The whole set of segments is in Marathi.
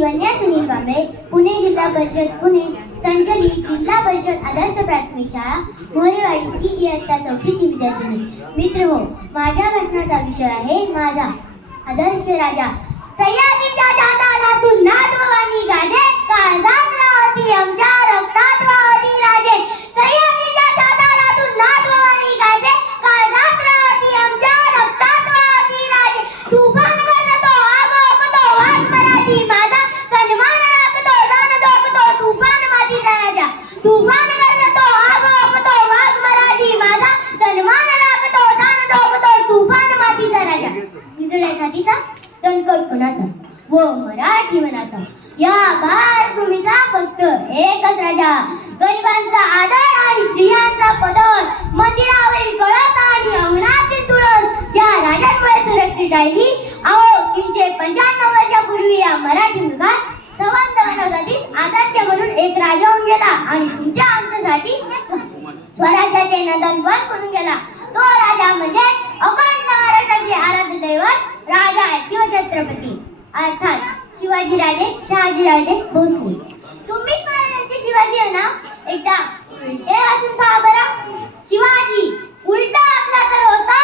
शिवन्या सुनील बांबळे, पुणे जिल्हा परिषद पुणे संचलित जिल्हा परिषद आदर्श प्राथमिक शाळा मोरेवाडीची इयत्ता 4ची विद्यार्थिनी. मित्रहो, माझ्या भाषणाचा विषय आहे माझा आदर्श राजा. सह्याद्रीच्या जातानातून नादवानी गाजे, काळजात राहती आमच्या रक्तात वाहती राजे. सह्याद्रीच्या जातानातून नादवानी गाजे, काळजात राहती आमच्या रक्तात वाहती राजे. तुफान करतो आगोगतो वाघ मराठी माझा, सन्मान राखतो दान दोगतो तुफान मातीचा राजा. तुफान करतो आगोगतो वाघ मराठी माझा, सन्मान राखतो दान दोगतो तुफान मातीचा राजा. विजळ्या छातीचा दणकट कोणाचा व मराठी मनाचा, या भारतभूमीचा फक्त एकच राजा. गरिबांचा आदर आणि स्त्रियांचा पदर, मंदिरावरील कळस आणि अंगणातील तुळस, ज्या राजांमुळे सुरक्षित राहिली. अहो, 395 वर्षापूर्वी या मराठी मुलगात संवंत वनजातीस आदर्श म्हणून एक राजा होऊन गेला आणि तुमच्या आमच्यासाठी स्वराज्याचे नंदनवन म्हणून गेला. तो राजा म्हणजे अखंड महाराष्ट्राचे आराध्य दैवत राजा शिवछत्रपती अर्थात शिवाजीराजे शहाजीराजे भोसले. तुम्हीच महाराजांचे शिवाजी आहे ना? एकदा उलटे वाचून पहा बरं. शिवाजी उलटा आपला तर होता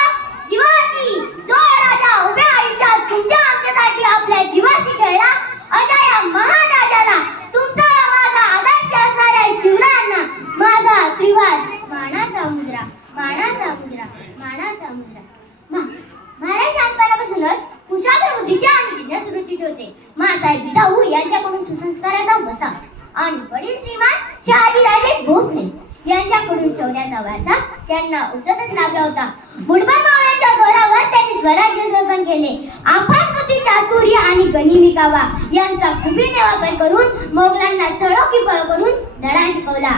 जीवाशी. जो राजा उभ्या आयुष्यात तुमच्या आमच्यासाठी आपल्या जीवाशी खेळला, अशा या महाराजाला तुमचा माझा आदर्श असणाऱ्या शिवरायांना माझा त्रिवाद मानाचा मुद्रा, मानाचा मुद्रा, मानाचा मुद्रा. महाराज लहानपणापासूनच कुशाग्र बुद्धीचे आणि जिज्ञासू वृत्तीचे होते. मासाहेब जिजाऊ यांच्याकडून सुसंस्काराचा वसा आणि वडील श्रीमान शहाजीराजे भोसले यांच्याकडून शौर्याचा वारसा त्यांना उतरच लाभला होता. मुठभर मावळ्यांच्या जोरावर त्यांनी स्वराज्य स्थापन केले. अफाट बुद्धी, चातुर्य आणि गनिमी कावा यांचा खुबीने वापर करून मोगलांना सळो की पळ करून धडा शिकवला.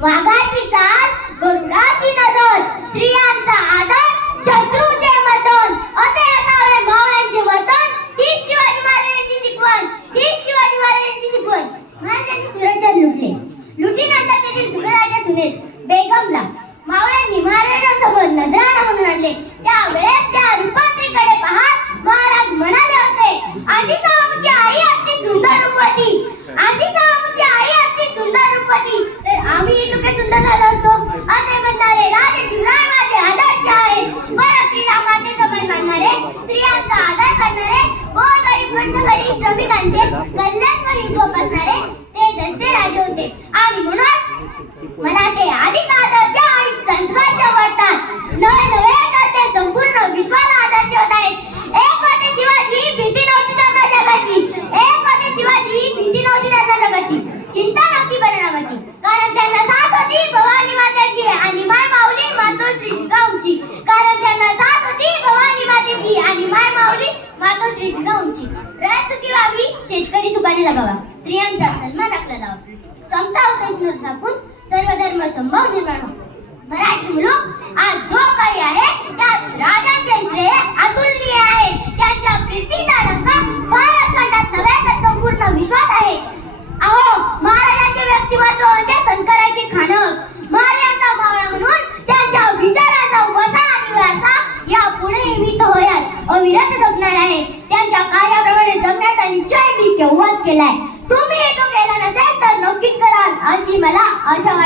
वाघाची चाल, गरुडाची नजर, स्त्रियांचा आदर, शत्रूचे मर्दन, असे असावे मावळ्यांचे वर्तन. ही शिवाजी महाराजांची शिकवण, ही शिवाजी महाराजांची शिकवण. महाराजांनी सुरक्षात लुटले. लुटीनंतर तेथील सुभेदारच्या सुनेस बेगमला मावळ्यांनी महाराजांसोबत नजराणा म्हणून आणले. त्यावेळेस त्या रूपांतरीकडे पाहत महाराज म्हणाले होते, अशी का आमची आई असती सुंदर रूपवती, अशी का आमची आई असती सुंदर रूपवती, तर आम्ही इतके सुंदर झालो असतो. असे म्हणणारे राजे शिवराय माझे आदर्श आहेत. परस्त्रीला माते समान मानणारे, स्त्रियांचा आदर करणारे, गोरगरीब कष्टकरी श्रमिकांचे कल्याण व हित जोपासणारे ते जसे राजे होते. आणि म्हणून मला ते अधिक आदर्श आणि संस्कारचे वाटतात. नवे नवे तर ते संपूर्ण विश्वाला आदर्श होत आहेत. एक होते शिवाजी, भीती नव्हती त्यांना जगाची. एक होते शिवाजी, भीती नव्हती त्यांना जगाची. चिंता नव्हती परिणामाची, कारण त्यांना साथ होती भवानी मातेची आणि माय माऊली मातोश्री जिजाऊंची. कारण त्यांना साथ होती भवानी मातेची आणि माय माऊली मातोश्री जिजाऊंची. रयत सुखी व्हावी, शेतकरी सुखाने जगावा, स्त्रियांचा सन्मान राखला जावा, समता व सहिष्णुता सापून सर्व धर्म संभाव निर्माण व्हावा. मराठी मुलूक आज जो काही आहे त्यात राजांचे श्रेय अतुलनीय आहे. त्यांच्या कीर्तीचा डंका भारत खंडात नव्हे तर संपूर्ण विश्वात आहे. अहो, महाराजांचे व्यक्तिमत्व म्हणजे संस्काराची खाणं. महाराजांचा मावळा म्हणून त्यांच्या विचारांचा वसा आणि वारसा या पुढे मी तो होयात अविरत जगणार आहे. त्यांच्या कार्याप्रमाणे जगण्याचा निश्चय मी केव्हाच केलाय. तुम्ही तो केला नसेल तर नक्कीच कराल अशी मला आशा वाटते.